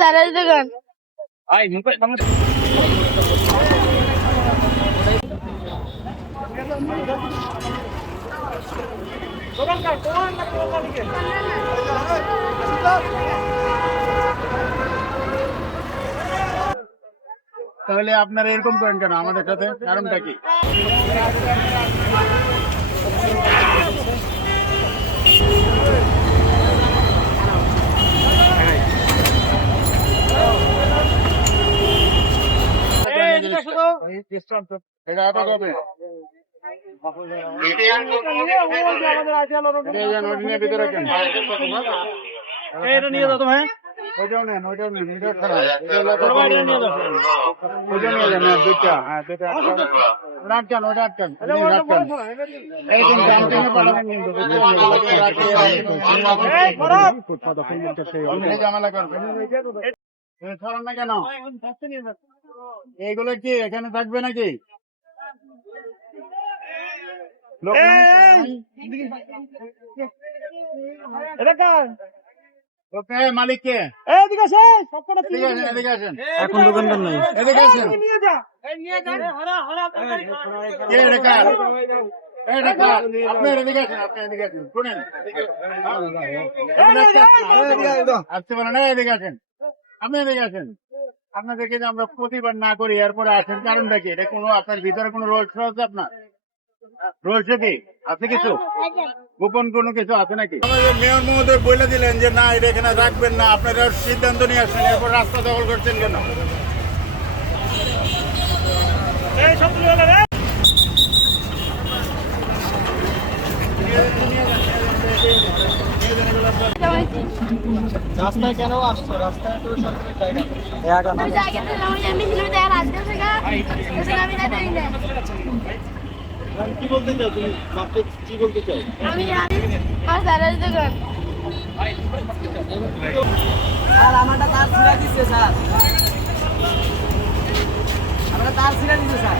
স্যারের দোকান। তাহলে আপনারা এরকম করেন কেন আমাদের সাথে, কারণটা কি? ভিতরে কেন এটা নিয়ে যাও তো ভাই। ওইটাও নেন, ওইটাও নেন, এটাও খারাপ। ওইটা নিয়ে যান, দুইটা, হ্যাঁ দুইটা রাখছেন, ওইটা রাখছেন, এই দিন জাম্পিংয়ে পাঠাবেন কিন্তু, ঝামেলা করবেন। ছড়ান না কেন? এইগুলো কি এখানে থাকবে নাকি? মালিক কে? এখন দোকানদার নাই। এদিকে আসেন। আপনি এদিকে আসেন, আপনি এদিকে আসেন, শুনেন আসতে পারেন না, এদিকে আসেন, আপনি এদিকে আসেন। আপনাদেরকে যে আমরা প্রতিবার না করি এরপরে আসেন, কারণটা কি? এটা কোনো আপনার ভিতরে কোনো রোল আছে? আপনার রয়েছে কি? আছে কিছু গোপন কোনো কিছু আছে নাকি? আমাদের মেয়র মহোদয় বলে দিলেন যে না, এটা এখানে রাখবেন না, আপনারা সিদ্ধান্ত নিয়ে আসছেন, এরপর রাস্তা দখল করছেন কেন? রাস্তায় কেন আসছো? রাস্তায় তো জায়গা না। কি বলতে চাও তুমি? মাপতে কি বলতে চাও? স্যারের দোকান। স্যার আমারটা তার ছিঁড়া দিচ্ছে স্যার, আমরা তার ছিঁড়া দিচ্ছে স্যার।